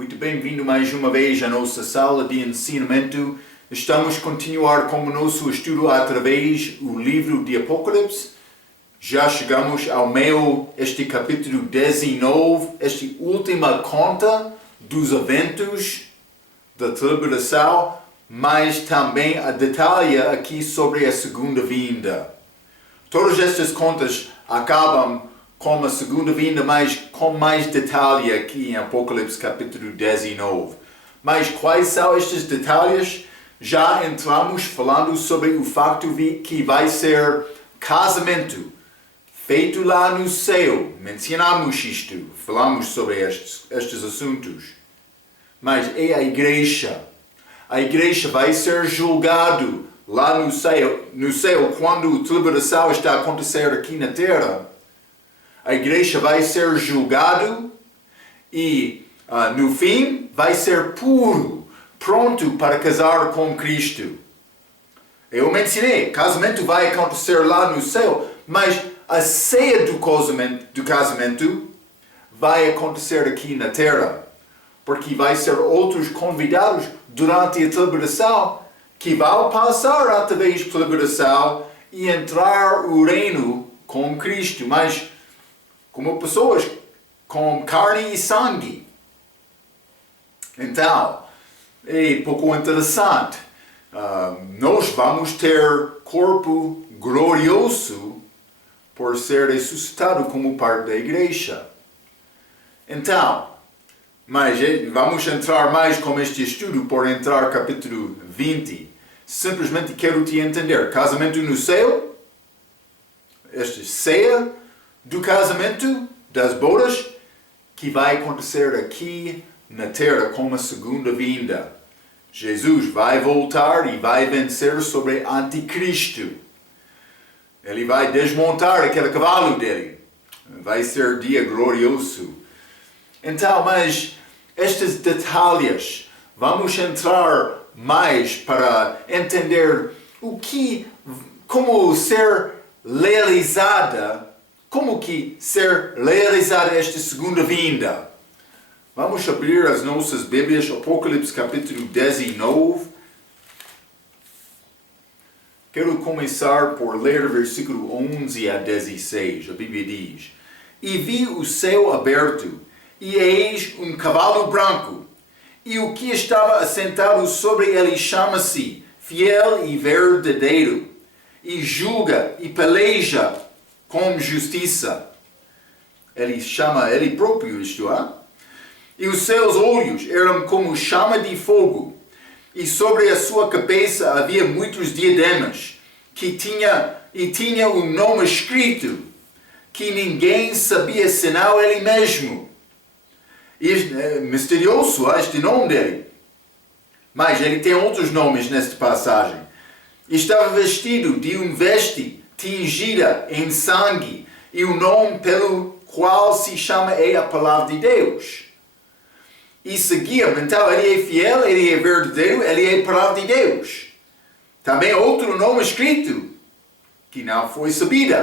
Muito bem-vindo mais uma vez à nossa sala de ensinamento. Estamos a continuar com o nosso estudo através do livro de Apocalipse. Já chegamos ao meio deste capítulo 19, esta última conta dos eventos da tribulação, mas também a detalha aqui sobre a segunda vinda. Todas estas contas acabam com a segunda vinda, mas com mais detalhe aqui em Apocalipse capítulo 19. Mas quais são estes detalhes? Já entramos falando sobre o facto que vai ser casamento feito lá no céu. Mencionamos isto, falamos sobre estes assuntos. Mas é a igreja. A igreja vai ser julgado lá no céu quando a tribulação está a acontecer aqui na terra. A igreja vai ser julgado e no fim vai ser puro, pronto para casar com Cristo. Eu mencionei, casamento vai acontecer lá no céu, mas a ceia do casamento vai acontecer aqui na terra, porque vai ser outros convidados durante a tribulação que vão passar através da tribulação e entrar no reino com Cristo, mas como pessoas com carne e sangue. Então, é pouco interessante. Nós vamos ter corpo glorioso por ser ressuscitado como parte da igreja. Então, mas vamos entrar mais com este estudo por entrar capítulo 20. Simplesmente quero te entender. Casamento no céu, esta ceia do casamento, das bodas, que vai acontecer aqui na terra com a segunda vinda. Jesus vai voltar e vai vencer sobre Anticristo. Ele vai desmontar aquele cavalo dele. Vai ser dia glorioso. Então, mas estes detalhes, vamos entrar mais para entender como ser realizada esta segunda vinda. Vamos abrir as nossas Bíblias, Apocalipse capítulo 19. Quero começar por ler versículo 11 a 16. A Bíblia diz: E vi o céu aberto, e eis um cavalo branco, e o que estava assentado sobre ele chama-se Fiel e Verdadeiro, e julga e peleja com justiça. Ele chama ele próprio, isto é. E os seus olhos eram como chama de fogo, e sobre a sua cabeça havia muitos diademas, e tinha um nome escrito, que ninguém sabia senão ele mesmo. É misterioso este nome dele. Mas ele tem outros nomes nesta passagem. Estava vestido de veste tingida em sangue, e o nome pelo qual se chama é a palavra de Deus. E seguia, então ele é fiel, ele é verdadeiro, ele é a palavra de Deus. Também outro nome escrito, que não foi subido.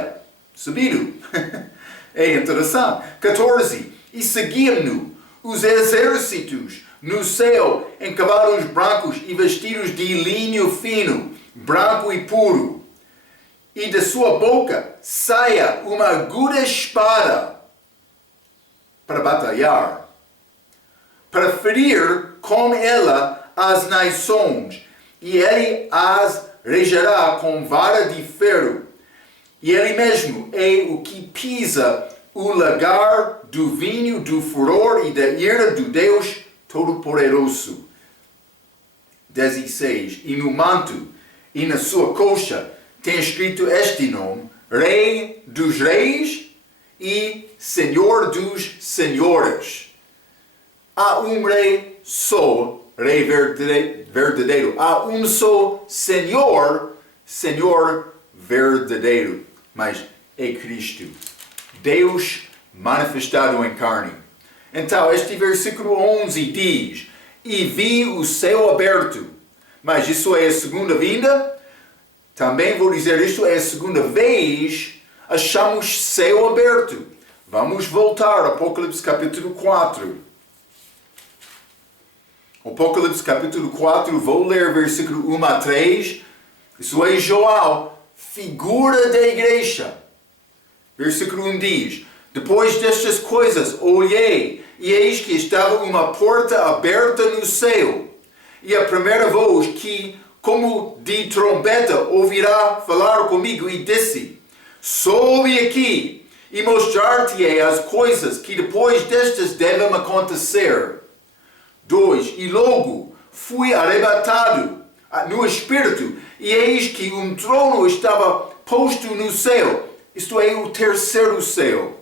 É interessante. 14. E seguiam-no os exércitos no céu em cavalos brancos e vestidos de linho fino, branco e puro. E da sua boca saia uma aguda espada para batalhar, para ferir com ela as nações, e ele as regerá com vara de ferro. E ele mesmo é o que pisa o lagar do vinho do furor e da ira do Deus Todo-Poderoso. 16. E no manto e na sua coxa tem escrito este nome: Rei dos Reis e Senhor dos Senhores. Há um rei só, rei verdadeiro. Há um só Senhor verdadeiro. Mas é Cristo, Deus manifestado em carne. Então, este versículo 11 diz: E vi o céu aberto. Mas isso é a segunda vinda? Também vou dizer isto, é a segunda vez achamos céu aberto. Vamos voltar, Apocalipse capítulo 4. Apocalipse capítulo 4, vou ler versículo 1 a 3. Isso é João, figura da igreja. Versículo 1 diz: depois destas coisas olhei, e eis que estava uma porta aberta no céu. E a primeira voz que, como de trombeta, ouvirá falar comigo, e disse: sobe aqui, e mostrar-te-ei as coisas que depois destas devem acontecer. 2. E logo fui arrebatado no Espírito, e eis que um trono estava posto no céu, isto é, o terceiro céu,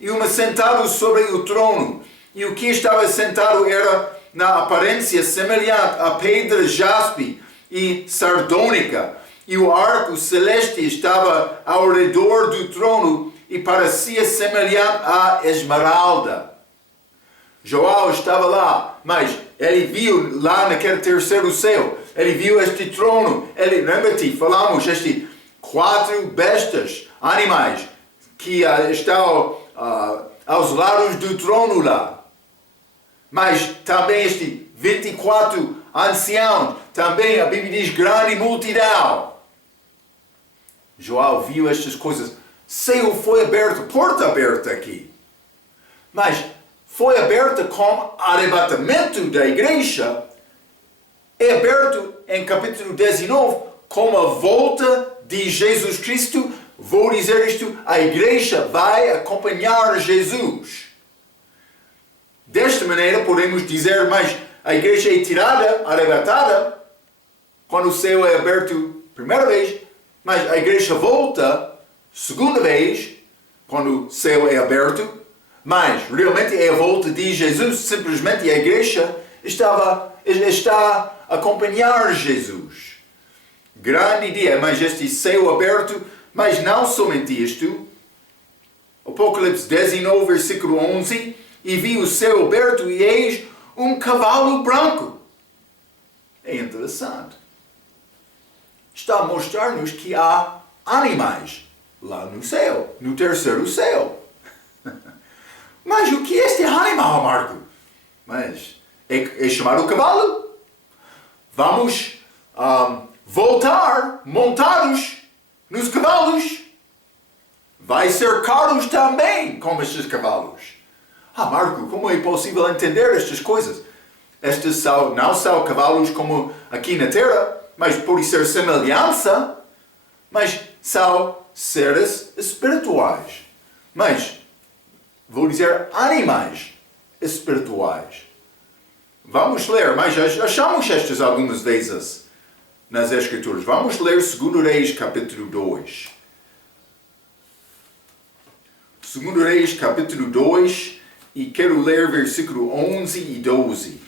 e um sentado sobre o trono, e o que estava sentado era na aparência semelhante a pedra jaspe e sardônica, e o arco celeste estava ao redor do trono, e parecia semelhante a esmeralda. João estava lá, mas ele viu lá naquele terceiro céu, ele viu este trono, lembra-te, falamos, estes 4 bestas, animais, que estão aos lados do trono lá. Mas também estes 24 anciãos, também a Bíblia diz grande multidão. João viu estas coisas, céu foi aberto, porta aberta aqui. Mas foi aberta com arrebatamento da igreja, é aberto em capítulo 19 com a volta de Jesus Cristo. Vou dizer isto, a igreja vai acompanhar Jesus. Desta maneira podemos dizer, mas a igreja é tirada, arrebatada, quando o céu é aberto primeira vez, mas a igreja volta segunda vez, quando o céu é aberto. Mas realmente é a volta de Jesus, simplesmente a igreja está a acompanhar Jesus. Grande dia, mas este céu aberto, mas não somente isto. Apocalipse 19, versículo 11, e vi o céu aberto e eis um cavalo branco. É interessante. Está a mostrar-nos que há animais lá no céu, no terceiro céu. Mas o que é este animal, Marco? Mas é chamado cavalo. Vamos voltar montados nos cavalos. Vai ser caros também como estes cavalos. Marco, como é possível entender estas coisas? Estes não são cavalos como aqui na terra, mas pode ser semelhança, mas são seres espirituais. Mas vou dizer animais espirituais. Vamos ler, mas achamos estas algumas vezes nas Escrituras. Vamos ler 2 Reis capítulo 2. 2 Reis capítulo 2, e quero ler versículo 11 e 12.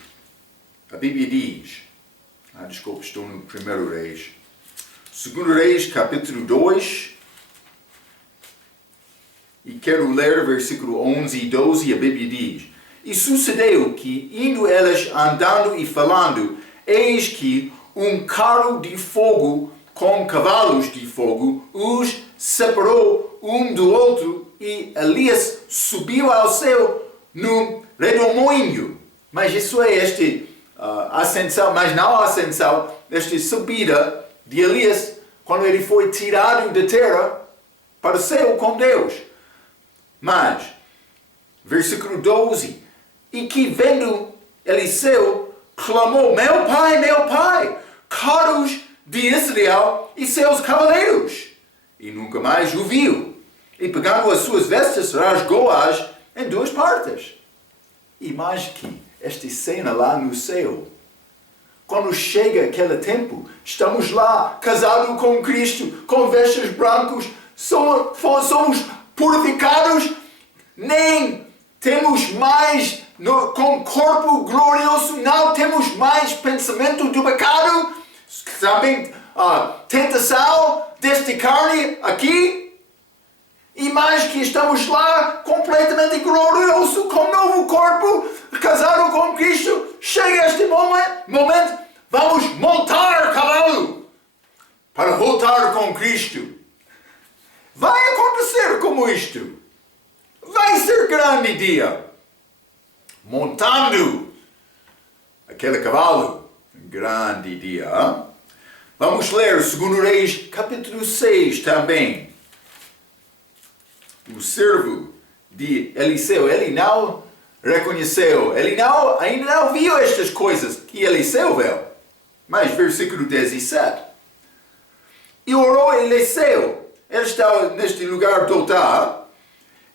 A Bíblia diz, desculpa, estou no 1 Reis. 2 Reis capítulo 2, e quero ler versículo 11 e 12, a Bíblia diz: e sucedeu que, indo elas andando e falando, eis que um carro de fogo com cavalos de fogo os separou um do outro, e Elias subiu ao céu num redemoinho. Mas isso é ascensão, mas não a ascensão, esta subida de Elias, quando ele foi tirado da terra para o céu com Deus. Mas, versículo 12, e que vendo Eliseu, clamou: meu pai, carros de Israel e seus cavaleiros. E nunca mais o viu. E pegando as suas vestes, rasgou-as em 2 partes. E mais que esta cena lá no céu, quando chega aquele tempo, estamos lá, casados com Cristo, com vestes brancos, somos purificados, nem temos mais, com corpo glorioso, não temos mais pensamento do pecado, também tentação desta carne aqui, e mais que estamos lá completamente glorioso, com novo corpo, casado com Cristo. Chega este momento, vamos montar cavalo para voltar com Cristo. Vai acontecer como isto. Vai ser grande dia. Montando aquele cavalo. Grande dia. Hein? Vamos ler 2 Reis, capítulo 6 também. O servo de Eliseu, ele não reconheceu, ainda não viu estas coisas que Eliseu viu. Mas versículo 17. E orou Eliseu, ele estava neste lugar do altar,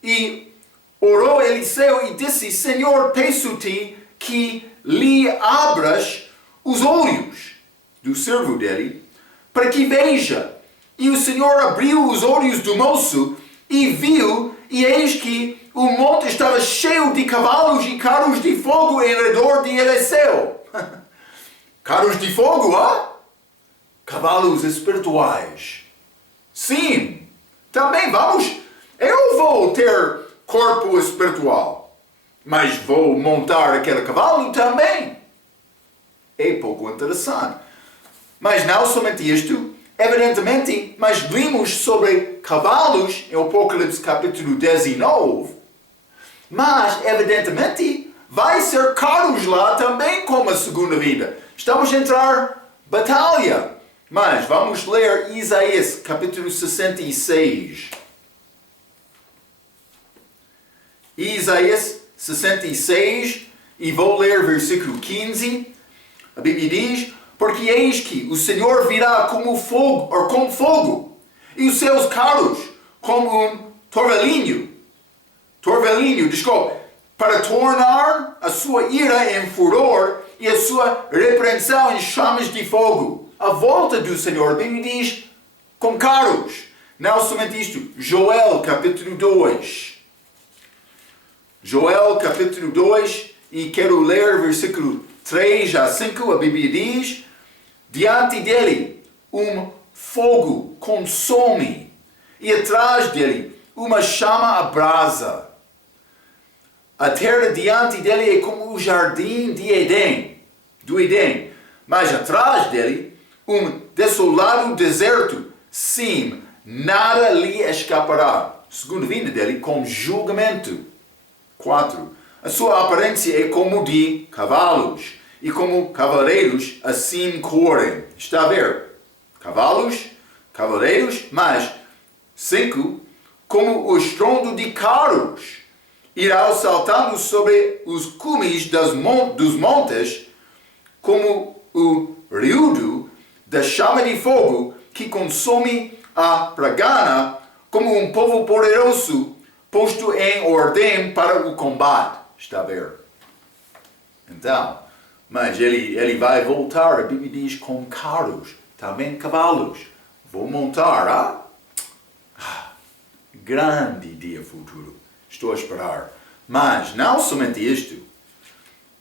e orou Eliseu e disse: Senhor, peço-te que lhe abras os olhos do servo dele, para que veja. E o Senhor abriu os olhos do moço e viu, e eis que o monte estava cheio de cavalos e carros de fogo em redor de Eliseu. Carros de fogo, cavalos espirituais. Sim, também eu vou ter corpo espiritual, mas vou montar aquele cavalo também. É pouco interessante. Mas não somente isto, evidentemente, mas vimos sobre cavalos em Apocalipse capítulo 19, mas evidentemente vai ser carros lá também como a segunda vida. Estamos a entrar batalha. Mas vamos ler Isaías capítulo 66. Isaías 66, e vou ler versículo 15. A Bíblia diz: porque eis que o Senhor virá como fogo, e os seus carros como um torvelinho, para tornar a sua ira em furor e a sua repreensão em chamas de fogo. A volta do Senhor, a Bíblia diz, com carros. Não somente isto, Joel capítulo 2. Joel capítulo 2, e quero ler versículo 3 a 5, a Bíblia diz: diante dele um fogo consome, e atrás dele uma chama abrasa. A terra diante dele é como o jardim do Edém, mas atrás dele um desolado deserto. Sim, nada lhe escapará. Segunda vinda dele com julgamento. 4. A sua aparência é como de cavalos, e como cavaleiros assim correm. Está a ver? Cavalos, cavaleiros, mas 5. Como o estrondo de carros, irá saltando sobre os cumes dos montes, como o riudo da chama de fogo que consome a pragana, como um povo poderoso posto em ordem para o combate. Está a ver? Então, mas ele vai voltar, a Bíblia diz, com carros, também cavalos. Vou montar, grande dia futuro. Estou a esperar. Mas não somente isto.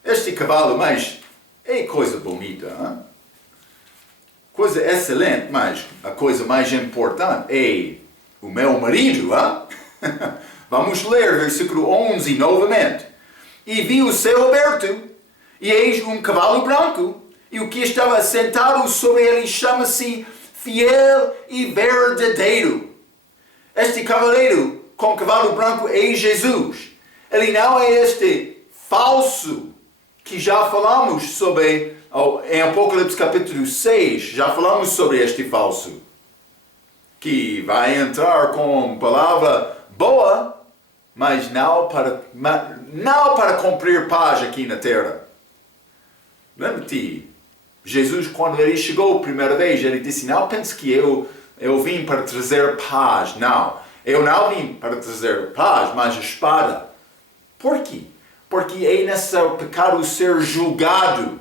Este cavalo, mas é coisa bonita, hein? Coisa excelente, mas a coisa mais importante é o meu marido, hein? Vamos ler versículo 11 novamente. E vi o céu aberto, e eis um cavalo branco, e o que estava sentado sobre ele chama-se Fiel e Verdadeiro. Este cavaleiro com cavalo branco é Jesus. Ele não é este falso que já falamos sobre em Apocalipse capítulo 6. Já falamos sobre este falso que vai entrar com palavra boa, mas não para cumprir paz aqui na terra. Lembra-te, Jesus, quando ele chegou a primeira vez, ele disse: não pense que eu vim para trazer paz. Não, eu não vim para trazer paz, mas a espada. Por quê? Porque é necessário o pecado ser julgado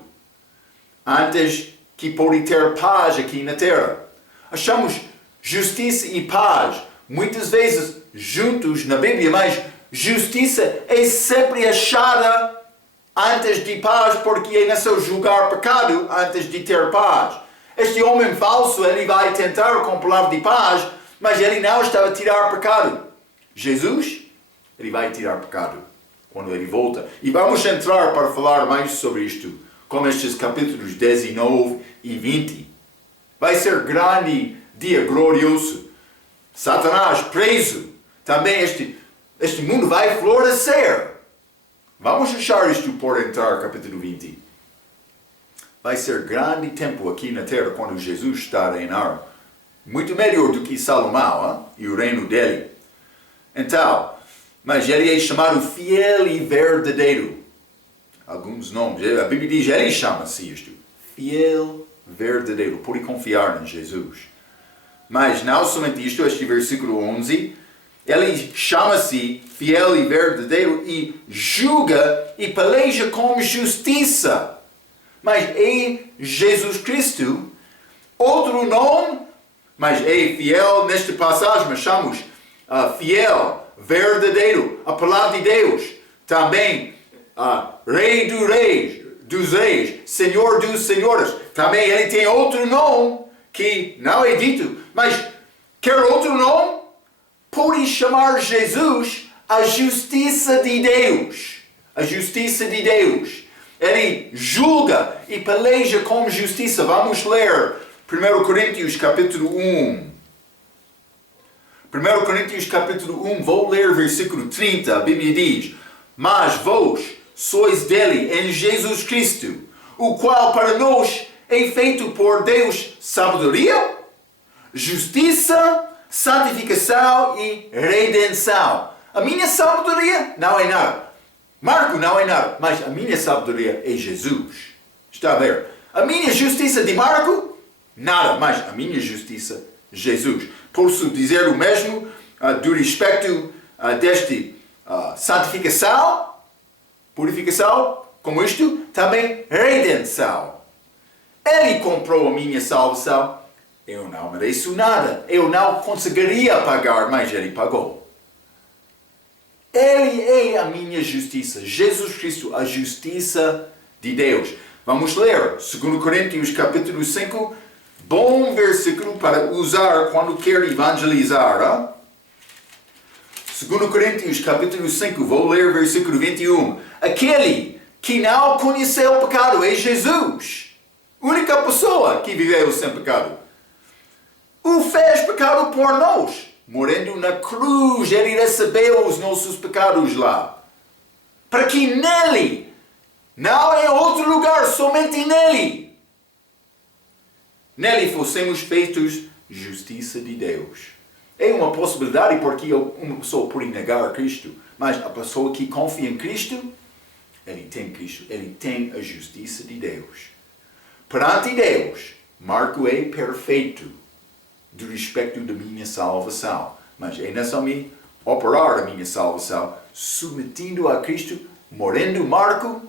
antes que pode ter paz aqui na terra. Achamos justiça e paz muitas vezes juntos na Bíblia, mas justiça é sempre achada antes de paz, porque é necessário julgar pecado antes de ter paz. Este homem falso, ele vai tentar com a palavra de paz, mas ele não está a tirar pecado. Jesus, ele vai tirar pecado quando ele volta. E vamos entrar para falar mais sobre isto, com estes capítulos 19 e 20. Vai ser grande dia glorioso. Satanás preso. Também este mundo vai florescer. Vamos deixar isto por entrar, capítulo 20. vai ser grande tempo aqui na terra quando Jesus está a reinar. Muito melhor do que Salomão, e o reino dele. Então, mas ele é chamado fiel e verdadeiro. Alguns nomes, a Bíblia diz, ele chama-se isto. Fiel, verdadeiro, pode confiar em Jesus. Mas não somente isto, este versículo 11, ele chama-se fiel e verdadeiro e julga e peleja com justiça. Mas é Jesus Cristo, outro nome, mas é fiel nesta passagem, mas chamamos fiel, verdadeiro, a palavra de Deus. Também, Rei dos reis, Senhor dos senhores. Também ele tem outro nome que não é dito, mas quer outro nome? Pode chamar Jesus a justiça de Deus. A justiça de Deus. Ele julga e peleja com justiça. Vamos ler 1 Coríntios capítulo 1. 1 Coríntios capítulo 1, vou ler versículo 30. A Bíblia diz: mas vós sois dele em Jesus Cristo, o qual para nós é feito por Deus sabedoria, justiça, santificação e redenção. A minha sabedoria não é nada. Marco não é nada, mas a minha sabedoria é Jesus. Está a ver? A minha justiça de Marco, nada, mas a minha justiça, Jesus. Posso dizer o mesmo do respeito deste santificação, purificação, como isto, também redenção. Ele comprou a minha salvação. Eu não mereço nada. Eu não conseguiria pagar, mas ele pagou. Ele é a minha justiça. Jesus Cristo, a justiça de Deus. Vamos ler 2 Coríntios capítulo 5. Bom versículo para usar quando quer evangelizar. 2 Coríntios capítulo 5, vou ler versículo 21. Aquele que não conheceu o pecado é Jesus. Única pessoa que viveu sem pecado. O fez pecado por nós. Morrendo na cruz, ele recebeu os nossos pecados lá. Para que nele, não em outro lugar, somente nele. Nele fossemos feitos justiça de Deus. É uma possibilidade porque uma pessoa pode negar Cristo. Mas a pessoa que confia em Cristo, ele tem Cristo. Ele tem a justiça de Deus. Perante Deus, Marco é perfeito do respeito da minha salvação. Mas é não somente operar a minha salvação, submetindo a Cristo, morrendo Marco,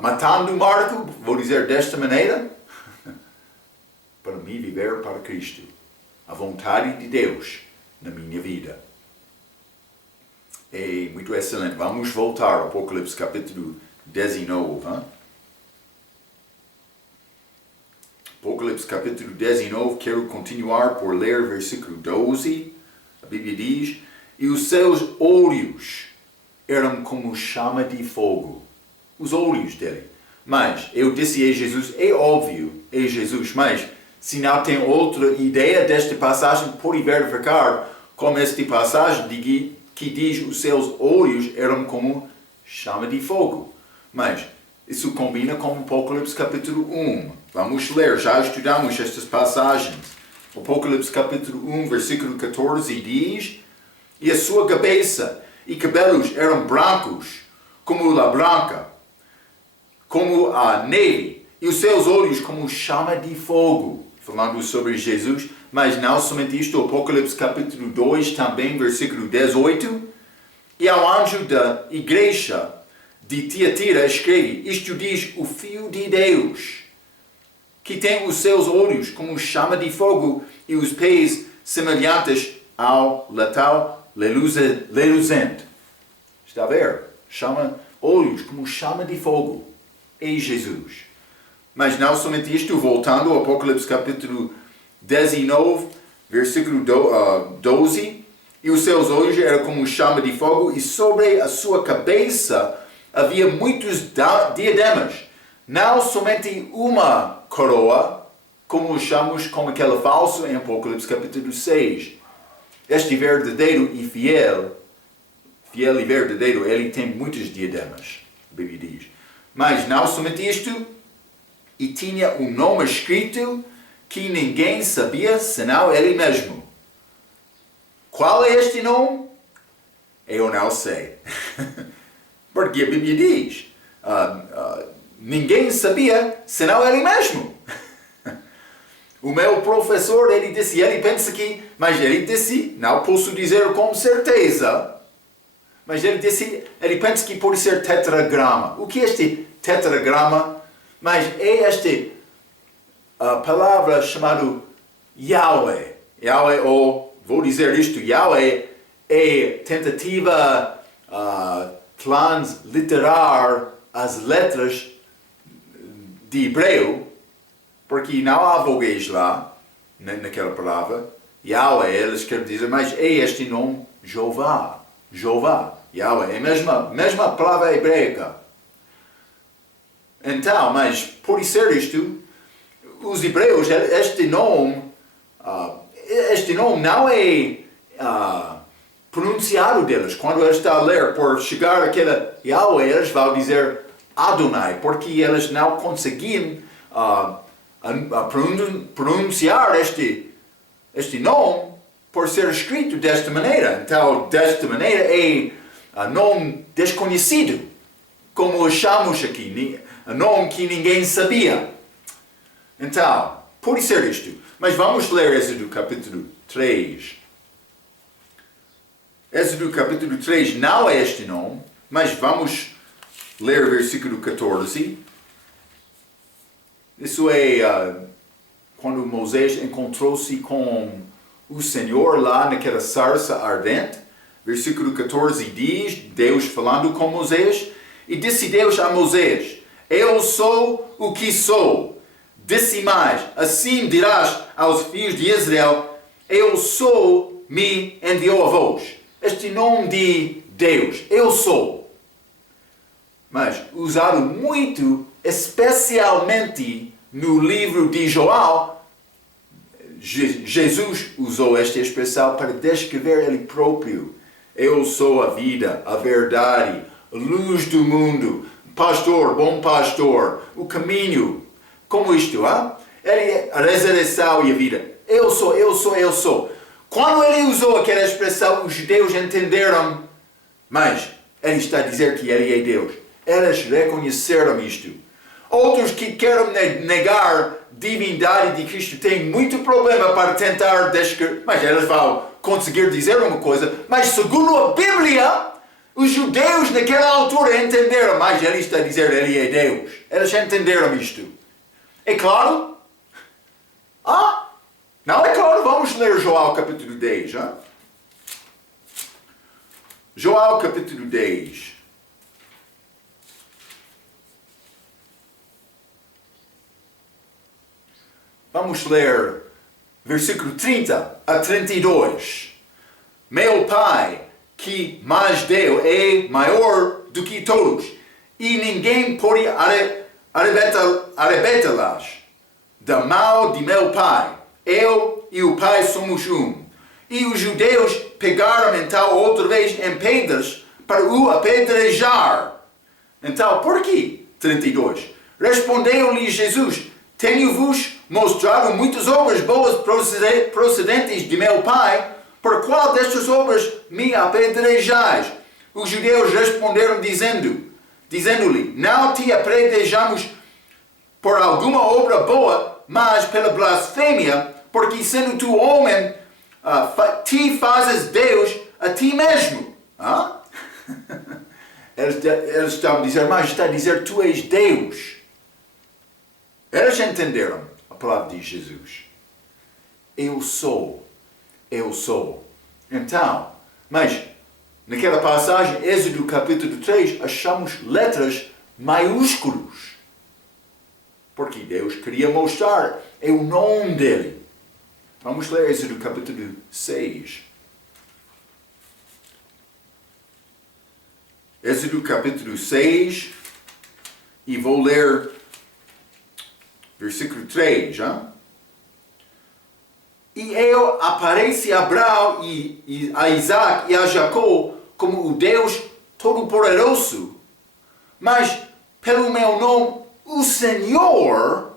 matando Marco, vou dizer desta maneira, para mim viver para Cristo. A vontade de Deus na minha vida. É muito excelente. Vamos voltar ao Apocalipse capítulo 19. Apocalipse capítulo 19, quero continuar por ler versículo 12. A Bíblia diz: e os seus olhos eram como chama de fogo. Os olhos dele. Mas eu disse a Jesus, é óbvio, é Jesus, mas se não tem outra ideia desta passagem, pode verificar como esta passagem que diz os seus olhos eram como chama de fogo. Mas isso combina com Apocalipse capítulo 1. Vamos ler, já estudamos estas passagens. Apocalipse capítulo 1, versículo 14 diz: e a sua cabeça e cabelos eram brancos, como a branca, como a neve, e os seus olhos como chama de fogo. Falando sobre Jesus, mas não somente isto, Apocalipse capítulo 2, também versículo 18. E ao anjo da igreja de Tiatira escreve: isto diz o Filho de Deus, que tem os seus olhos como chama de fogo e os pés semelhantes ao letal reluzente. Está a ver? Olhos como chama de fogo. É Jesus. Mas não somente isto, voltando ao Apocalipse capítulo 19, versículo 12. E os seus olhos eram como chama de fogo e sobre a sua cabeça havia muitos diademas. Não somente uma coroa, como chamamos como aquele falso em Apocalipse capítulo 6. Este verdadeiro e fiel e verdadeiro, ele tem muitos diademas, a Bíblia diz. Mas não somente isto, e tinha um nome escrito que ninguém sabia senão ele mesmo. Qual é este nome? Eu não sei. Porque a Bíblia diz, ninguém sabia senão ele mesmo. O meu professor, ele pensa que, mas ele disse, não posso dizer com certeza, mas ele pensa que pode ser tetragrama. O que é este tetragrama? Mas é a palavra chamada Yahweh. Yahweh, ou vou dizer isto, Yahweh é tentativa transliterar as letras de hebreu, porque não há voguês lá, naquela palavra. Yahweh, eles querem dizer, mas é este nome, Jeová. Yahweh, é a mesma palavra hebraica. Então, mas por ser isto, os hebreus, este nome não é pronunciado deles. Quando eles estão a ler, por chegar àquele Yahweh, eles vão dizer Adonai, porque eles não conseguiam pronunciar este nome por ser escrito desta maneira. Então, desta maneira é nome desconhecido, como achamos aqui, nome que ninguém sabia. Então, pode ser isto. Mas vamos ler Êxodo capítulo 3. Êxodo capítulo 3 não é este nome, mas vamos ler versículo 14. Isso é quando Moisés encontrou-se com o Senhor lá naquela sarça ardente. Versículo 14 diz, Deus falando com Moisés, e disse Deus a Moisés, eu sou o que sou. Disse mais, assim dirás aos filhos de Israel, eu sou, me enviou a vós. Este nome de Deus, eu sou. Mas usado muito, especialmente no livro de João, Jesus usou esta expressão para descrever ele próprio. Eu sou a vida, a verdade, a luz do mundo, pastor, bom pastor, o caminho. Como isto, Ele é a ressurreição e a vida. Eu sou. Quando ele usou aquela expressão, os judeus entenderam, mas ele está a dizer que ele é Deus. Eles reconheceram isto. Outros que querem negar a divindade de Cristo têm muito problema para tentar descrever, mas eles vão conseguir dizer uma coisa, mas segundo a Bíblia, os judeus naquela altura entenderam, mas ele está a dizer que ele é Deus. Eles entenderam isto. É claro? Não é claro? Vamos ler João capítulo 10. João capítulo 10. Vamos ler versículo 30 a 32. Meu Pai, que mais deu, é maior do que todos, e ninguém pode arrebentá-las da mão de meu Pai. Eu e o Pai somos um. E os judeus pegaram então outra vez em pedras para o apedrejar. Então, por quê? 32. Respondeu-lhe Jesus, tenho-vos mostrado muitas obras boas procedentes de meu Pai, por qual destas obras me apedrejais? Os judeus responderam dizendo-lhe, não te apedrejamos por alguma obra boa, mas pela blasfêmia, porque sendo tu homem, te fazes Deus a ti mesmo. Eles estavam a dizer, mas está a dizer, tu és Deus. Eles entenderam a palavra de Jesus. Eu sou. Então, mas naquela passagem, Êxodo capítulo 3, achamos letras maiúsculas. Porque Deus queria mostrar, é o nome dele. Vamos ler Êxodo capítulo 6. Êxodo capítulo 6, e vou ler versículo 3, E eu apareci a Abraão e a Isaac e a Jacó como o Deus Todo-Poderoso, mas pelo meu nome, o Senhor,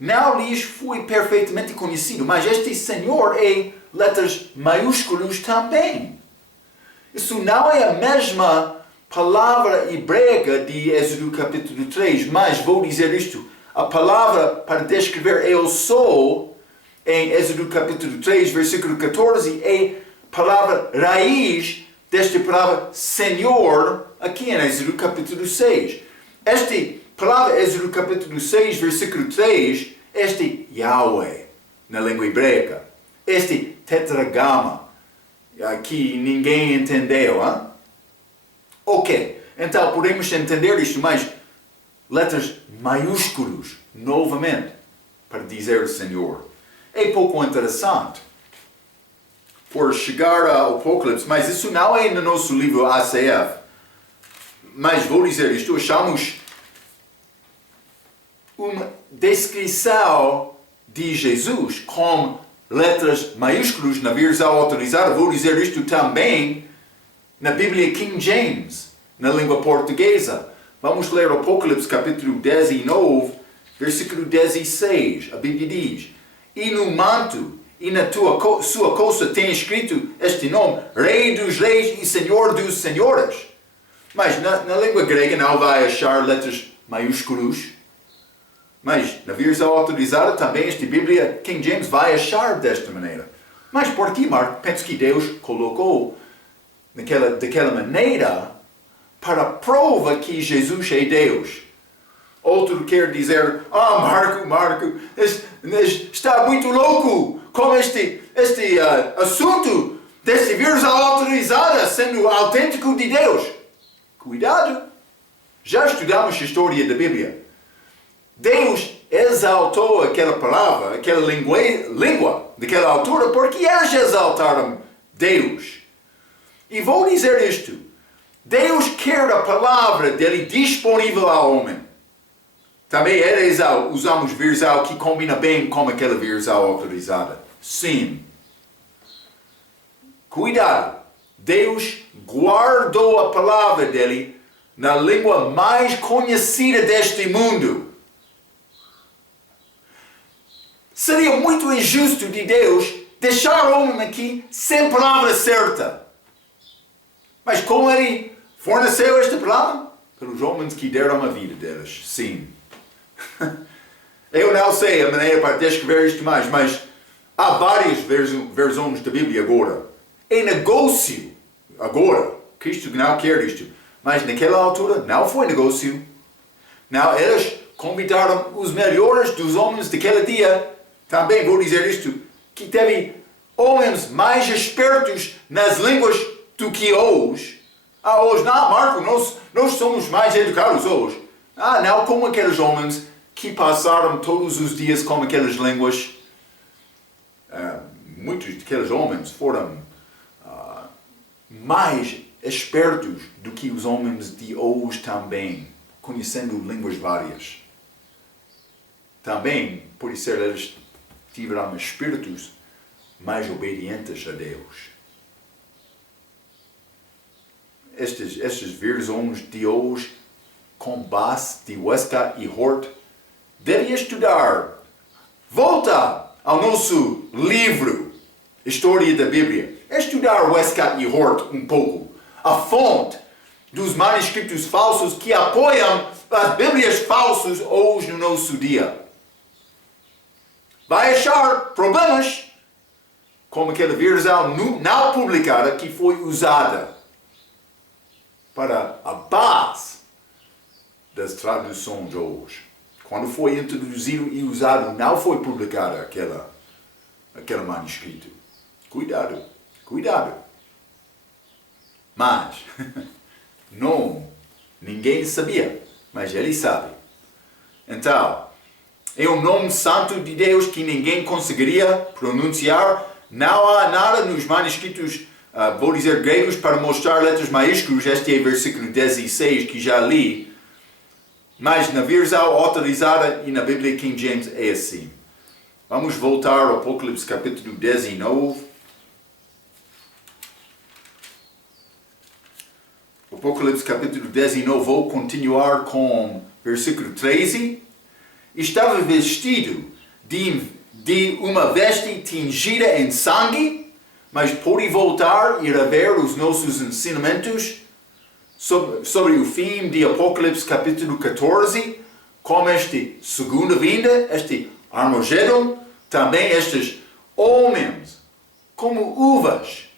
não lhes foi perfeitamente conhecido, mas este Senhor é letras maiúsculas também. Isso não é a mesma palavra hebraica de Êxodo capítulo 3, mas vou dizer isto. A palavra para descrever eu sou, em Êxodo capítulo 3, versículo 14, é a palavra raiz desta palavra Senhor, aqui em Êxodo capítulo 6. Esta palavra, Êxodo capítulo 6, versículo 3, este Yahweh, na língua hebraica. Este tetragrama, que ninguém entendeu. Hein? Ok, então podemos entender isto, mas letras maiúsculas, novamente, para dizer Senhor. É pouco interessante. Por chegar ao Apocalipse, mas isso não é no nosso livro ACF. Mas vou dizer isto, achamos uma descrição de Jesus com letras maiúsculas na versão autorizada. Vou dizer isto também na Bíblia King James, na língua portuguesa. Vamos ler Apocalipse capítulo 19, versículo 16. A Bíblia diz: E no manto e na sua coxa tem escrito este nome, Rei dos Reis e Senhor dos Senhores. Mas na língua grega não vai achar letras maiúsculas. Mas na versão autorizada também esta Bíblia King James vai achar desta maneira. Mas por que, Mark? Penso que Deus colocou daquela maneira para prova que Jesus é Deus. Outro quer dizer, Marco, está muito louco com este assunto desta versão autorizada sendo autêntico de Deus. Cuidado! Já estudamos a história da Bíblia. Deus exaltou aquela palavra, aquela língua daquela altura, porque eles exaltaram Deus. E vou dizer isto. Deus quer a palavra dele disponível ao homem. Também usamos versão que combina bem com aquela versão autorizada. Sim. Cuidado. Deus guardou a palavra dele na língua mais conhecida deste mundo. Seria muito injusto de Deus deixar o homem aqui sem palavra certa. Mas como ele forneceu esta palavra? Pelos homens que deram a vida deles. Sim. Eu não sei a maneira para descrever isto mais, mas há várias versões da Bíblia agora. É negócio agora. Cristo não quer isto. Mas naquela altura não foi negócio. Não, eles convidaram os melhores dos homens daquele dia. Também vou dizer isto, que teve homens mais espertos nas línguas do que hoje. Hoje, não, Marco, nós somos mais educados hoje. Não como aqueles homens que passaram todos os dias com aquelas línguas. Muitos daqueles homens foram mais espertos do que os homens de hoje também, conhecendo línguas várias. Também, por ser eles tiveram espíritos mais obedientes a Deus. Estas versões de hoje, com base de Westcott e Hort, devem estudar. Volta ao nosso livro, História da Bíblia. Estudar Westcott e Hort um pouco. A fonte dos manuscritos falsos que apoiam as Bíblias falsas hoje no nosso dia. Vai achar problemas como aquela versão não publicada que foi usada para a base das traduções hoje. Quando foi introduzido e usado, não foi publicada aquele manuscrito. Cuidado. Mas, ninguém sabia, mas ele sabe. Então, é um nome santo de Deus que ninguém conseguiria pronunciar. Não há nada nos manuscritos, vou dizer gregos, para mostrar letras maiúsculas. Este é o versículo 16 que já li. Mas na versão autorizada e na Bíblia King James é assim. Vamos voltar ao Apocalipse capítulo 19. Apocalipse capítulo 19, vou continuar com versículo 13. Estava vestido de uma veste tingida em sangue, mas pode voltar e ir a ver os nossos ensinamentos sobre o fim de Apocalipse capítulo 14, como este segunda vinda, este Armagedon, também estes homens como uvas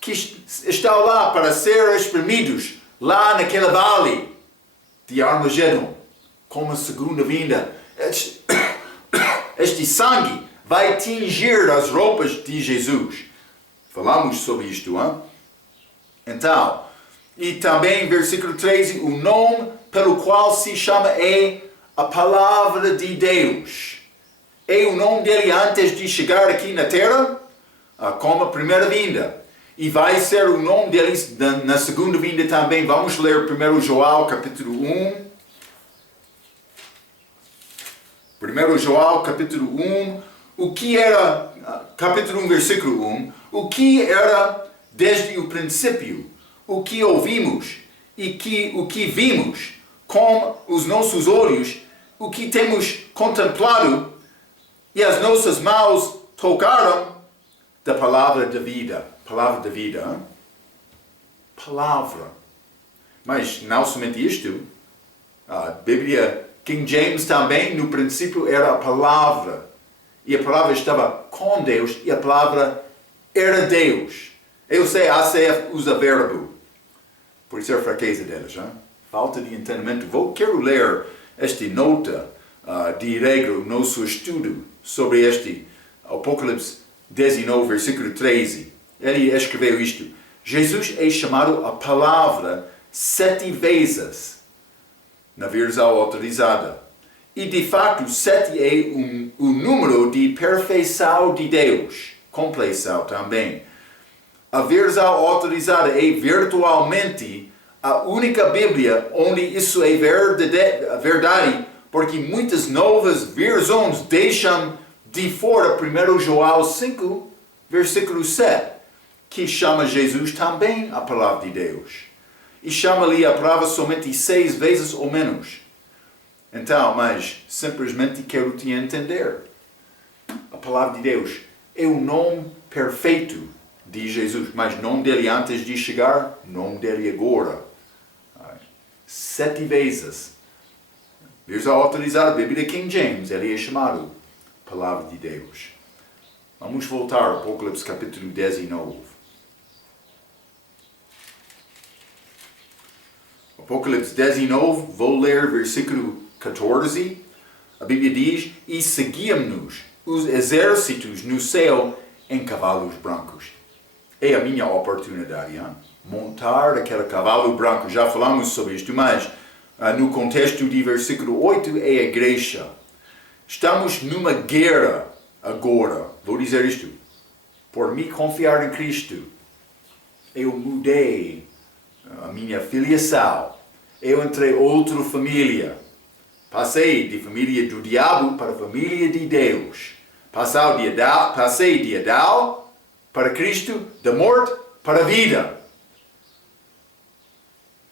que estão lá para ser espremidos lá naquele vale de Armagedon, como a segunda vinda. Este sangue vai tingir as roupas de Jesus. Falamos sobre isto, hein? Então, e também versículo 13, o nome pelo qual se chama é a palavra de Deus. É o nome dele antes de chegar aqui na terra, como a primeira vinda. E vai ser o nome dele na segunda vinda também. Vamos ler primeiro João capítulo 1. 1 João capítulo 1, o que era, capítulo 1, versículo 1, o que era desde o princípio, o que ouvimos e o que vimos com os nossos olhos, o que temos contemplado e as nossas mãos tocaram da palavra da vida. Palavra da vida, hein? Palavra. Mas não somente isto, a Bíblia King James também, no princípio, era a palavra. E a palavra estava com Deus e a palavra era Deus. Eu sei, a ACF usa verbo. Por isso é a fraqueza deles. Hein? Falta de entendimento. Quero ler esta nota de regra, nosso estudo sobre este Apocalipse 19, versículo 13. Ele escreveu isto. Jesus é chamado a palavra 7 vezes. Na versão autorizada. E de fato, 7 é o número de perfeição de Deus. Compleição também. A versão autorizada é virtualmente a única Bíblia onde isso é verdade, porque muitas novas versões deixam de fora 1 João 5, versículo 7, que chama Jesus também a palavra de Deus. E chama-lhe a palavra somente 6 vezes ou menos. Então, mas simplesmente quero te entender. A palavra de Deus é o nome perfeito de Jesus, mas nome dele antes de chegar, nome dele agora. 7 vezes. Versão autorizada, Bíblia King James, ele é chamado palavra de Deus. Vamos voltar ao Apocalipse capítulo 19. Apocalipse 19, vou ler versículo 14. A Bíblia diz, e seguíam-nos os exércitos no céu em cavalos brancos. É a minha oportunidade, hein? Montar aquele cavalo branco. Já falamos sobre isto, mas no contexto de versículo 8 é a igreja. Estamos numa guerra agora. Vou dizer isto. Por me confiar em Cristo, eu mudei a minha filiação. Eu entrei em outra família. Passei de família do diabo para a família de Deus. Passei de Adão para Cristo, da morte para a vida.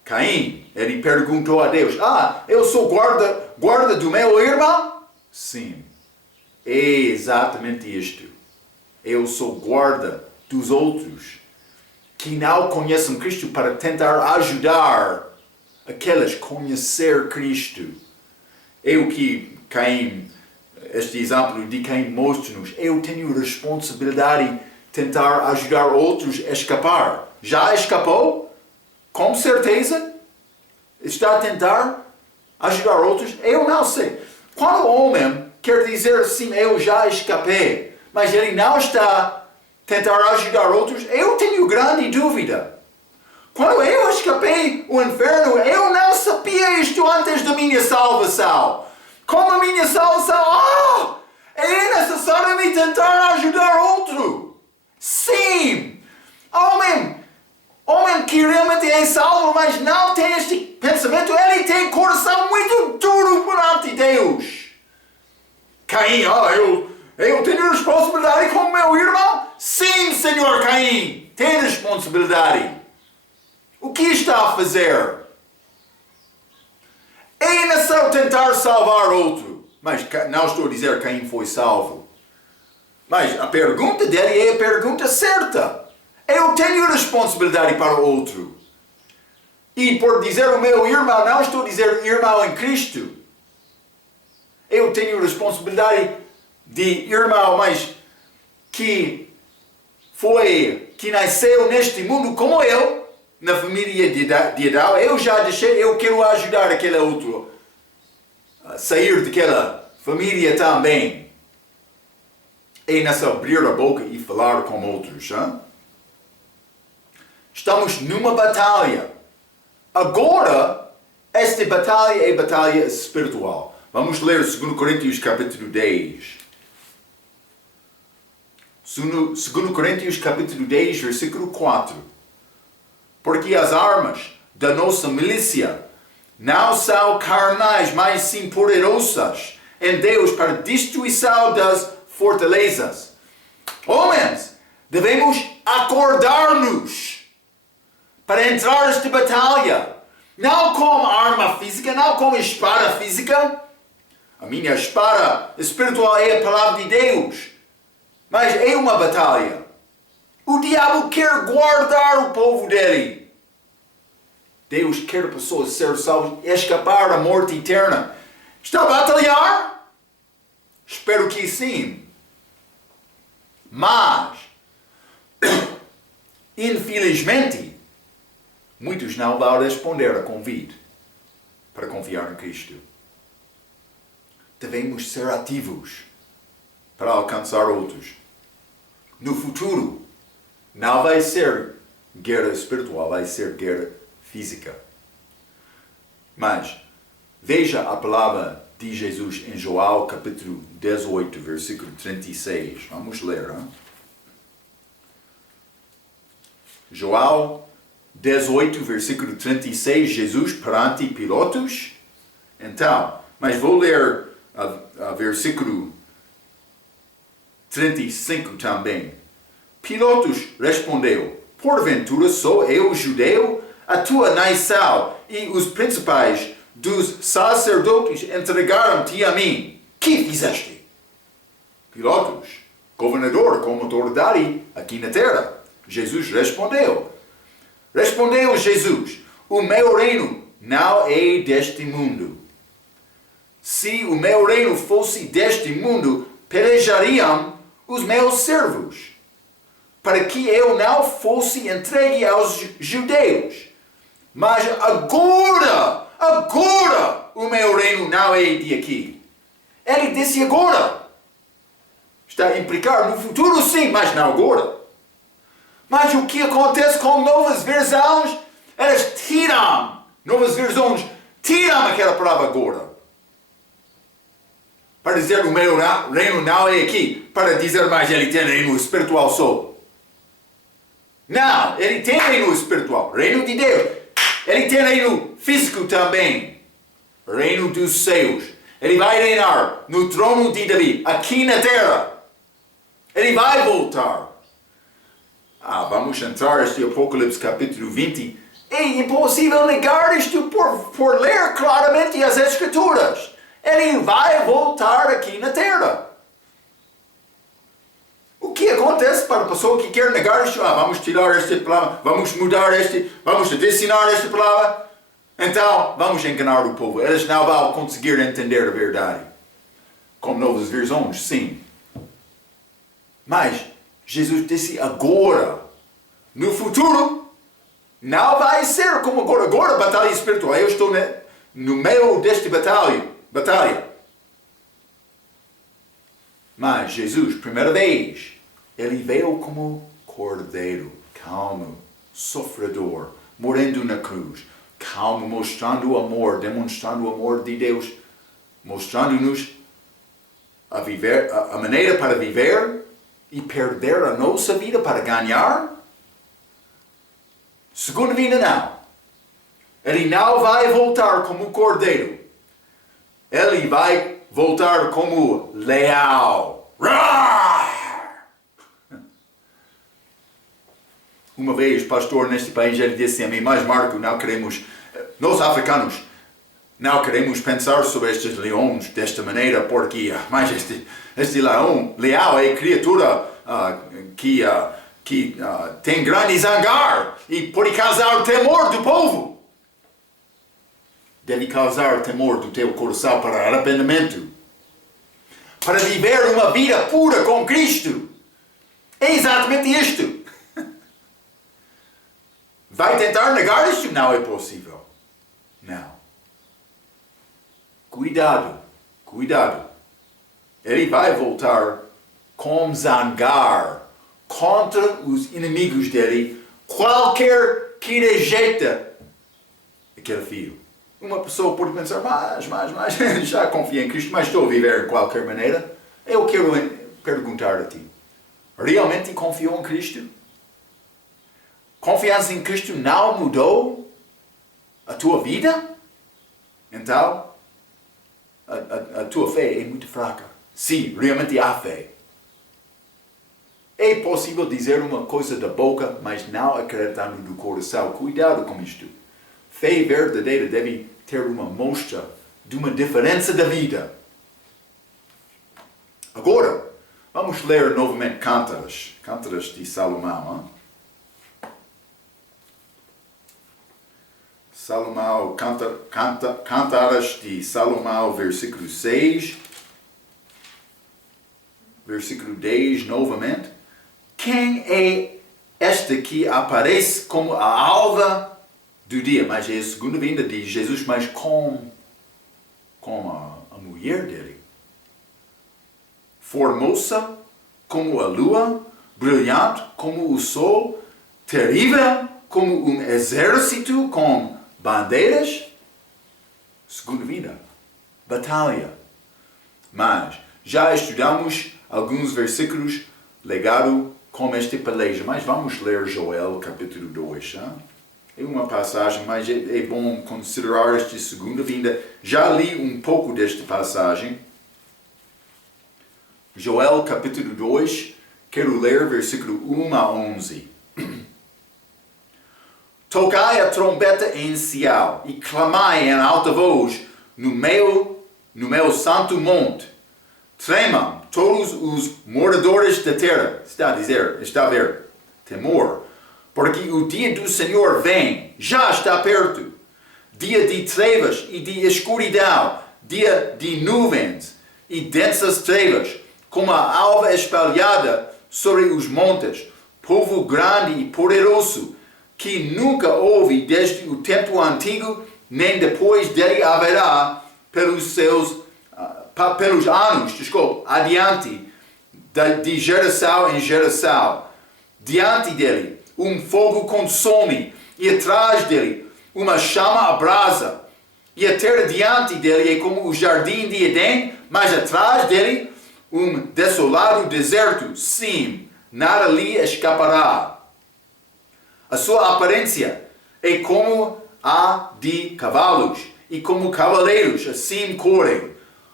Caim, ele perguntou a Deus, eu sou guarda do meu irmão? Sim, é exatamente isto. Eu sou guarda dos outros que não conhecem Cristo para tentar ajudar aqueles a conhecer Cristo. É o que Caim, este exemplo de Caim mostra-nos. Eu tenho responsabilidade de tentar ajudar outros a escapar. Já escapou? Com certeza? Está a tentar ajudar outros? Eu não sei. Quando o homem quer dizer assim, eu já escapei, mas ele não está a tentar ajudar outros, eu tenho grande dúvida. Quando eu escapei o inferno, eu não sabia isto antes da minha salvação. Como a minha salvação, é necessário me tentar ajudar outro. Sim, homem que realmente é salvo, mas não tem este pensamento, ele tem coração muito duro perante Deus. Caim, eu tenho responsabilidade com meu irmão? Sim, Senhor Caim, tem responsabilidade. O que está a fazer? É necessário tentar salvar outro. Mas não estou a dizer que Caim foi salvo. Mas a pergunta dele é a pergunta certa. Eu tenho responsabilidade para o outro. E por dizer o meu irmão, não estou a dizer irmão em Cristo. Eu tenho responsabilidade de irmão, mas que nasceu neste mundo como eu, na família de Adão. Eu já deixei, eu quero ajudar aquele outro a sair daquela família também. É nessa abrir a boca e falar com outros. Hein? Estamos numa batalha. Agora, esta batalha é batalha espiritual. Vamos ler 2 Coríntios capítulo 10. 2 Coríntios capítulo 10, versículo 4. Porque as armas da nossa milícia não são carnais, mas sim poderosas em Deus para destruição das fortalezas. Homens, devemos acordar-nos para entrar nesta batalha. Não com arma física, não com espada física. A minha espada espiritual é a palavra de Deus. Mas é uma batalha. O diabo quer guardar o povo dele. Deus quer pessoas ser salvas e escapar da morte eterna. Está a batalhar? Espero que sim. Mas, infelizmente, muitos não vão responder a convite para confiar em Cristo. Devemos ser ativos para alcançar outros. No futuro, não vai ser guerra espiritual, vai ser guerra física. Mas, veja a palavra de Jesus em João capítulo 18, versículo 36. Vamos ler. Hein? João 18, versículo 36, Jesus perante Pilatos. Então, mas vou ler a versículo 35 também. Pilatos respondeu: porventura sou eu judeu? A tua nação e os principais dos sacerdotes entregaram-te a mim. Que fizeste? Pilatos, governador com autoridade aqui na terra. Jesus respondeu. Respondeu Jesus: o meu reino não é deste mundo. Se o meu reino fosse deste mundo, pelejariam os meus servos, para que eu não fosse entregue aos judeus. Mas agora o meu reino não é de aqui. Ele disse agora. Está a implicar no futuro sim, mas não agora. Mas o que acontece com novas versões? Elas tiram, novas versões, tiram aquela palavra agora. Para dizer o meu reino não é aqui. Para dizer, mas ele tem reino espiritual só. Não, ele tem reino espiritual, reino de Deus. Ele tem reino físico também, reino dos céus. Ele vai reinar no trono de Davi, aqui na terra. Ele vai voltar. Vamos entrar neste Apocalipse capítulo 20. É impossível negar isto por ler claramente as Escrituras. Ele vai voltar aqui na terra. O que acontece para a pessoa que quer negar isto? Vamos tirar esta palavra, vamos mudar vamos adicionar esta palavra. Então, vamos enganar o povo. Eles não vão conseguir entender a verdade. Com novas versões, sim. Mas, Jesus disse agora. No futuro, não vai ser como agora. Agora, batalha espiritual. Eu estou no meio desta batalha. Mas Jesus, primeira vez, ele veio como cordeiro, calmo, sofredor, morrendo na cruz, calmo, mostrando o amor, demonstrando o amor de Deus, mostrando-nos a maneira para viver e perder a nossa vida para ganhar. Segunda vinda não. Ele não vai voltar como cordeiro. Ele vai voltar como leão. Uma vez, pastor neste país, ele disse a mim, mas Marco, não queremos, nós africanos, não queremos pensar sobre estes leões desta maneira, porque mas este leão é criatura que tem grande zangar e pode causar temor do povo. Deve causar temor do teu coração para arrependimento, para viver uma vida pura com Cristo. É exatamente isto. Vai tentar negar isto? Não é possível. Não. Cuidado. Ele vai voltar com zangar contra os inimigos dele, qualquer que rejeita aquele filho. Uma pessoa pode pensar, mas, já confio em Cristo, mas estou a viver de qualquer maneira. Eu quero perguntar a ti, realmente confiou em Cristo? Confiança em Cristo não mudou a tua vida? Então, a tua fé é muito fraca. Sim, realmente há fé. É possível dizer uma coisa da boca, mas não acreditando do coração. Cuidado com isto. Fé verdadeira deve ter uma mostra de uma diferença da vida. Agora, vamos ler novamente Cântaros. Cântaros de Salomão. Salomão, Cântaros de Salomão, versículo 6. Versículo 10, novamente. Quem é esta que aparece como a alva do dia? Mas é a segunda vinda de Jesus, mas com a mulher dele. Formosa como a lua, brilhante como o sol, terrível como um exército com bandeiras. Segunda vinda. Batalha. Mas já estudamos alguns versículos ligados com este peleja, mas vamos ler Joel capítulo 2. É uma passagem, mas é bom considerar esta segunda vinda. Já li um pouco desta passagem. Joel capítulo 2, quero ler versículo 1 a 11. Tocai a trombeta em Sião e clamai em alta voz no meu santo monte. Tremam todos os moradores da terra. Está a ver, temor. Porque o dia do Senhor vem, já está perto. Dia de trevas e de escuridão, dia de nuvens e densas trevas, como a alva espalhada sobre os montes, povo grande e poderoso, que nunca houve desde o tempo antigo, nem depois dele haverá pelos anos, adiante, de geração em geração. Diante dele, um fogo consome, e atrás dele, uma chama abrasa. E a terra diante dele é como o jardim de Edém, mas atrás dele, um desolado deserto. Sim, nada lhe escapará. A sua aparência é como a de cavalos, e como cavaleiros assim correm,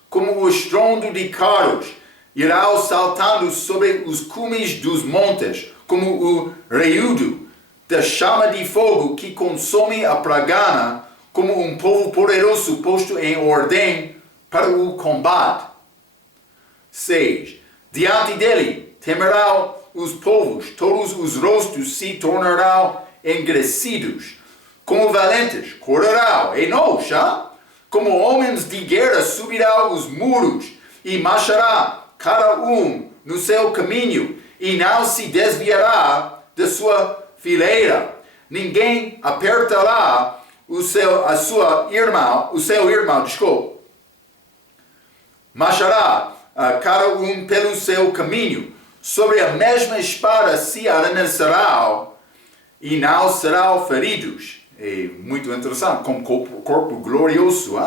como o estrondo de carros, irá saltando sobre os cumes dos montes, como o reiudo da chama de fogo que consome a pragana, como um povo poderoso posto em ordem para o combate. 6. Diante dele temerão os povos, todos os rostos se tornarão engrecidos, como valentes correrão, como homens de guerra subirão os muros, e marchará cada um no seu caminho, e não se desviará da sua fileira. Ninguém apertará o seu irmão, marchará cada um pelo seu caminho. Sobre a mesma espada se arremessarão e não serão feridos. É muito interessante, como corpo glorioso.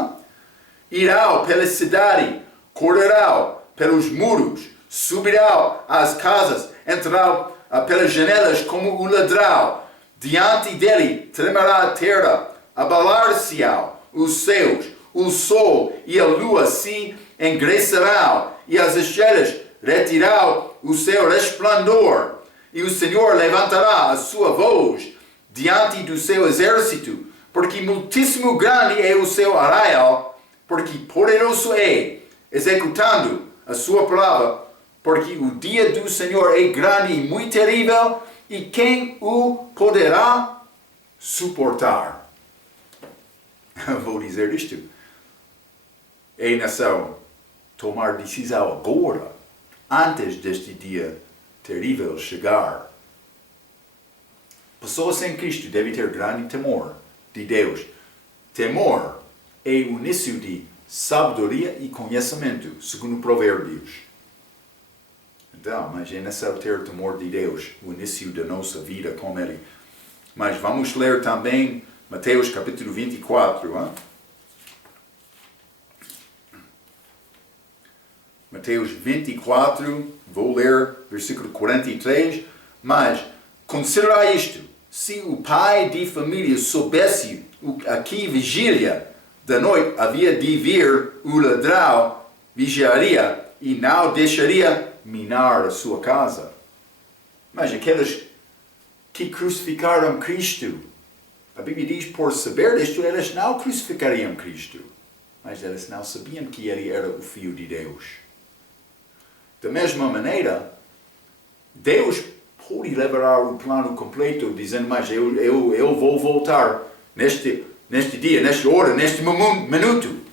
Irão pela cidade, correrão pelos muros, subirão às casas, entrarão pelas janelas como um ladrão. Diante dele tremerá a terra, abalar-se-ão os céus, o sol e a lua se engrecerão, e as estrelas retirarão o seu resplendor, E o Senhor levantará a sua voz diante do seu exército, porque muitíssimo grande é o seu arraial, porque poderoso é, executando a sua palavra, porque o dia do Senhor é grande e muito terrível, e quem o poderá suportar? Vou dizer isto. É necessário tomar decisão agora, antes deste dia terrível chegar. Pessoas sem Cristo devem ter grande temor de Deus. Temor é o início de sabedoria e conhecimento, segundo Provérbios. Então, mas é necessário ter temor de Deus, o início da nossa vida com Ele. Mas vamos ler também Mateus capítulo 24. Hein? Mateus 24, vou ler versículo 43. Mas considera isto: se o pai de família soubesse a que vigília da noite havia de vir o ladrão, vigiaria e não deixaria minar a sua casa. Mas aqueles que crucificaram Cristo, a Bíblia diz, por saber isto, eles não crucificariam Cristo, mas eles não sabiam que Ele era o Filho de Deus. Da mesma maneira, Deus pode levar o plano completo, dizendo, mas eu vou voltar neste dia, nesta hora, neste minuto.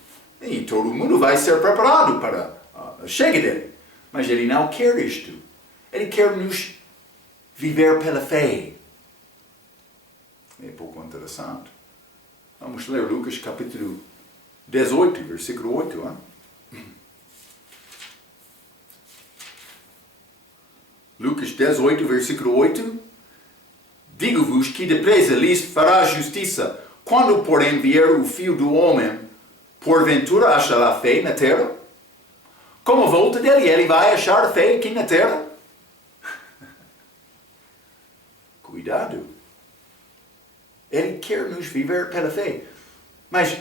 E todo mundo vai ser preparado para a chegada dele. Mas Ele não quer isto. Ele quer nos viver pela fé. É pouco interessante. Vamos ler Lucas capítulo 18, versículo 8. Hein? Lucas 18, versículo 8. Digo-vos que depressa lhes fará justiça, quando porém vier o Filho do Homem, porventura achará fé na terra? Como a volta dele, ele vai achar fé aqui na terra? Cuidado. Ele quer nos viver pela fé. Mas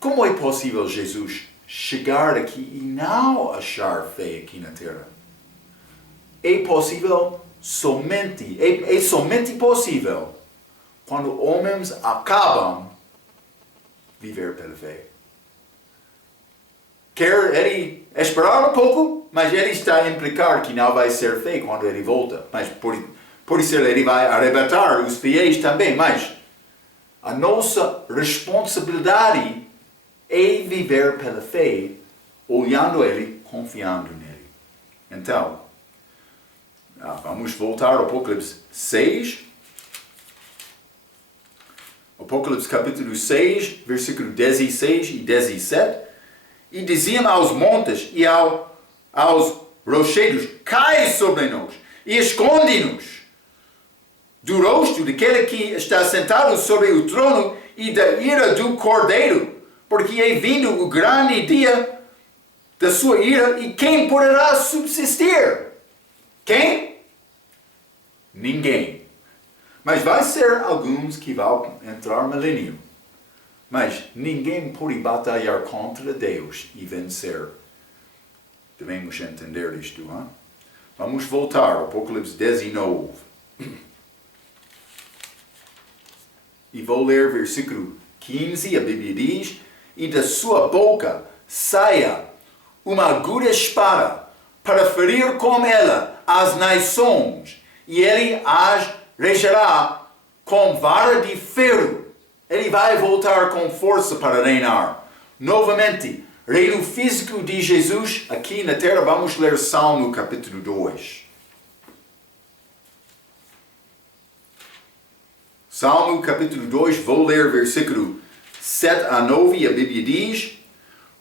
como é possível Jesus chegar aqui e não achar fé aqui na terra? É possível somente, é somente possível quando homens acabam de viver pela fé. Quer ele esperar um pouco, mas ele está a implicar que não vai ser fé quando ele volta. Mas por isso ele vai arrebatar os fiéis também. Mas a nossa responsabilidade é viver pela fé, olhando Ele, confiando nele. Então, vamos voltar ao Apocalipse 6. Apocalipse capítulo 6, versículo 16 e 17. E diziam aos montes e aos rochedos, cai sobre nós e esconde-nos do rosto daquele que está sentado sobre o trono e da ira do Cordeiro, porque é vindo o grande dia da sua ira, e quem poderá subsistir? Quem? Ninguém. Mas vai ser alguns que vão entrar no milênio. Mas ninguém pode batalhar contra Deus e vencer. Devemos entender isto. Hein? Vamos voltar ao Apocalipse 19. E vou ler versículo 15. A Bíblia diz: e da sua boca saia uma aguda espada para ferir com ela as nações, e ele as regerá com vara de ferro. Ele vai voltar com força para reinar. Novamente, reino físico de Jesus aqui na terra. Vamos ler Salmo capítulo 2. Salmo capítulo 2, vou ler versículo 7 a 9. A Bíblia diz: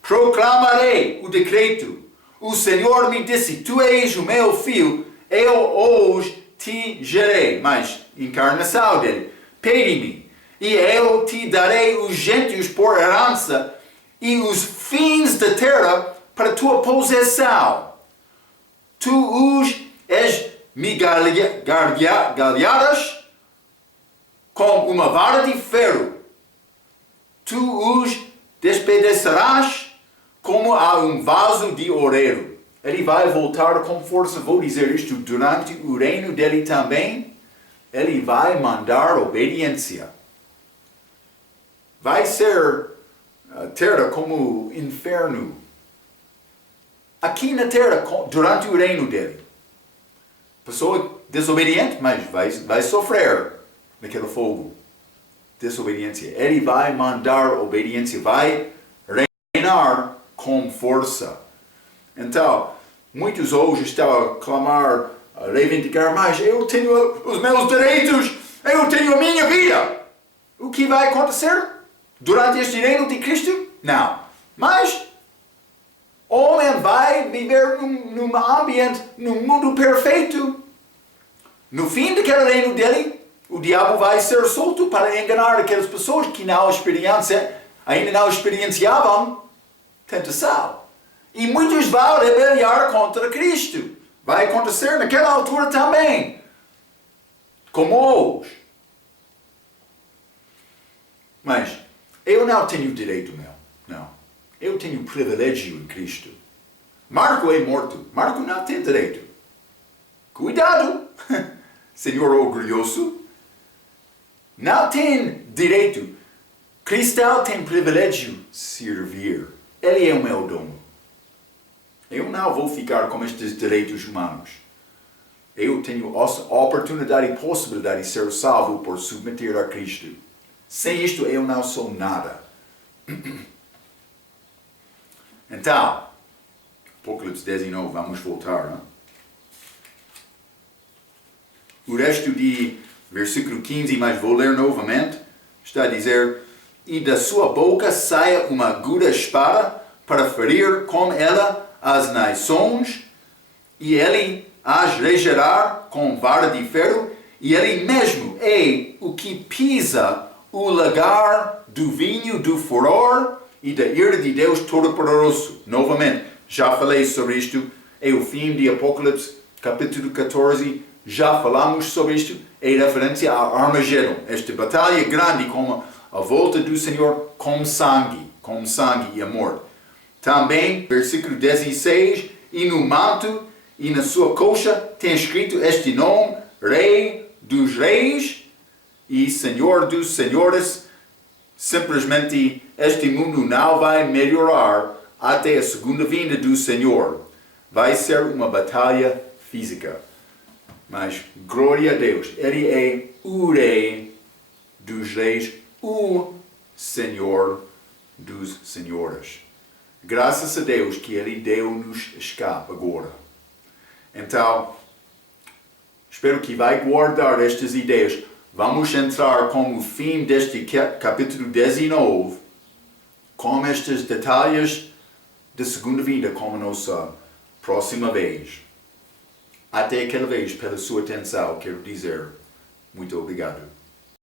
proclamarei o decreto. O Senhor me disse: tu és o meu filho, eu hoje te gerei. Mas encarnação dele. Pede-me, e eu te darei os gentios por herança, e os fins da terra para tua possessão. Tu os esmigalharás com uma vara de ferro. Tu os despedaçarás como a um vaso de oureiro. Ele vai voltar com força, vou dizer isto, durante o reino dele também, ele vai mandar obediência. Vai ser a terra como inferno. Aqui na terra, durante o reino dele. Pessoa desobediente, mas vai sofrer naquele fogo. Desobediência. Ele vai mandar obediência, vai reinar com força. Então, muitos hoje estão a clamar, a reivindicar, mas eu tenho os meus direitos, eu tenho a minha vida. O que vai acontecer durante este reino de Cristo? Não. Mas o homem vai viver num ambiente, num mundo perfeito. No fim daquele reino dele, o diabo vai ser solto para enganar aquelas pessoas que ainda não experienciavam tentação. E muitos vão rebeliar contra Cristo. Vai acontecer naquela altura também. Como hoje. Mas eu não tenho direito meu. Não. Eu tenho privilégio em Cristo. Marco é morto. Marco não tem direito. Cuidado, Senhor orgulhoso. Não tem direito. Cristão tem privilégio servir. Ele é o meu dono. Eu não vou ficar com estes direitos humanos. Eu tenho a oportunidade e possibilidade de ser salvo por submeter a Cristo. Sem isto eu não sou nada. Então, Apocalipse 19, vamos voltar. Né? O resto de versículo 15, mas vou ler novamente, está a dizer: e da sua boca saia uma aguda espada para ferir com ela as nações, e ele as regerá com vara de ferro, e ele mesmo é o que pisa o lagar do vinho do furor e da ira de Deus Todo-Poderoso. Novamente, já falei sobre isto, é o fim de Apocalipse, capítulo 14, já falamos sobre isto, é referência a Armagedon, esta batalha grande como a volta do Senhor com sangue e a morte. Também, versículo 16, e no manto e na sua coxa tem escrito este nome: Rei dos Reis e Senhor dos Senhores. Simplesmente este mundo não vai melhorar até a segunda vinda do Senhor. Vai ser uma batalha física. Mas, glória a Deus, Ele é o Rei dos Reis, o Senhor dos Senhores. Graças a Deus que Ele deu-nos escape agora. Então, espero que vai guardar estas ideias. Vamos entrar com o fim deste capítulo 19, com estes detalhes da segunda vinda, como nossa próxima vez. Até aquela vez, pela sua atenção, quero dizer muito obrigado.